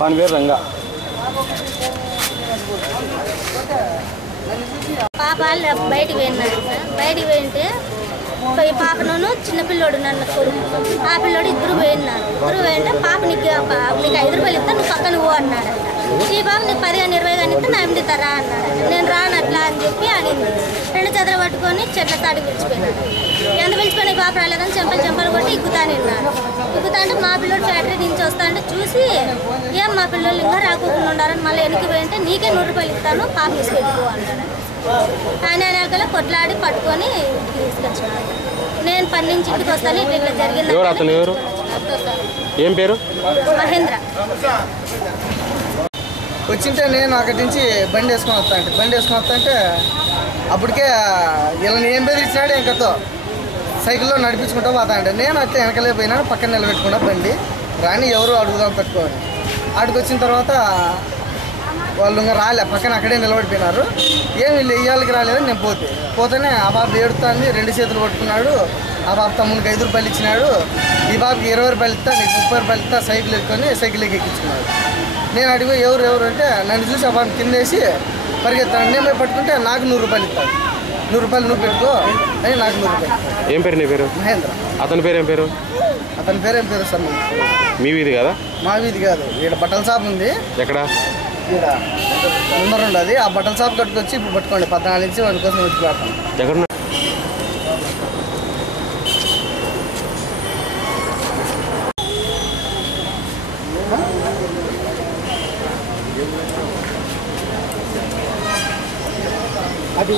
వాని పేరు రంగా. పాప బయటికి పోయినారు. బయటికి పోయింటే పాపను చిన్నపిల్లోడు నన్ను కొడుకు ఆ పిల్లోడు ఇద్దరు పోయినారు. పోయింటే పాప నీకు 5 రూపాయలు ఇస్తా నువ్వు పక్కన పో అన్నాడంట. ఈ బాబు నీకు 10 కానీ 20 కానీ ఇస్తే నా ఎండి తరా అన్నాడు. నేను రానట్లా అని చెప్పి అనింది. 2 చెదర పట్టుకొని చెట్ల తాడికి పిలిచిపోయినాడు. ఎంత పిలిచిపోయినా పాప రాలేదని చెంపలు కొట్టి ఇక్కుతానిన్నాడు. ఇక్కుతాంటే మా పిల్లోడు ఫ్యాక్టరీ నుంచి వస్తా అంటే చూసి ఏం మా పిల్లలు ఇంకా రాకుండా ఉండారని మళ్ళీ వెనక్కి పోయింటే నీకే 100 రూపాయలు ఇస్తాను పాప తీసుకెళ్ళిపో అన్నాడు. ఆయన వెనకాల కొట్లాడి పట్టుకొని తీసుకొచ్చినాడు. నేను పని నుంచి ఇంటికి వస్తాను ఇట్లా జరిగింది. ఏం పేరు? మహేంద్ర. వచ్చింటే నేను అక్కడి నుంచి బండి వేసుకొని వస్తా అంటే అప్పటికే వీళ్ళని ఏం బెదిరించినాడు ఇంకతో సైకిల్లో నడిపించుకుంటూ పోతా అంటే నేను అయితే వెనకలే పోయినా పక్కన నిలబెట్టుకున్నా బండి రాని ఎవరు అడుగుదాం పెట్టుకోవాలి. ఆడికి వచ్చిన తర్వాత వాళ్ళు ఇంకా రాలే పక్కన అక్కడే నిలబడిపోయినారు. ఏమి వీళ్ళు ఇయ్యాలకి రాలేదని నేను పోతేనే ఆ బాబు ఏడుతుంది 2 చేతులు పట్టుకున్నాడు. ఆ బాబు తమ్మునికి 5 రూపాయలు ఇచ్చినాడు. ఈ బాబుకి 20 రూపాయలు ఇస్తా నీకు 30 రూపాయలు ఇస్తా సైకిల్ ఎక్కొని సైకిల్ ఎక్కించుకున్నాడు. నేను అడిగి ఎవరు అంటే నన్ను చూసి ఆ బాబు కిందేసి పరిగెత్తాను. నేను పోయి పట్టుకుంటే నాకు 100 రూపాయలు ఇస్తాను. 100 రూపాయలు నువ్వు పెట్టుకో అని నాకు 100 రూపాయలు. ఏం పేరు నీ పేరు? మహేంద్ర. అతని పేరు ఏం పేరు? అతని పేరు ఏం పేరు సార్? మీ వీధి కదా? మా వీధి కాదు. ఇక్కడ బట్టల షాప్ ఉంది. ఎక్కడ? ఇక్కడ నెంబర్ ఉండదు. ఆ బట్టల షాప్ కట్టుకొచ్చి ఇప్పుడు పట్టుకోండి 14 నుంచి వాడి కోసం వచ్చి పెడతాం. ఎక్కడ? అది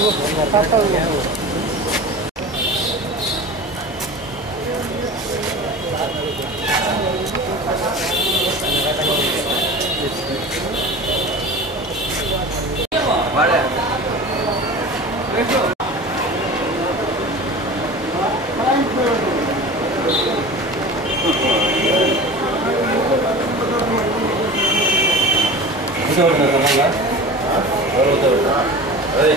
అదే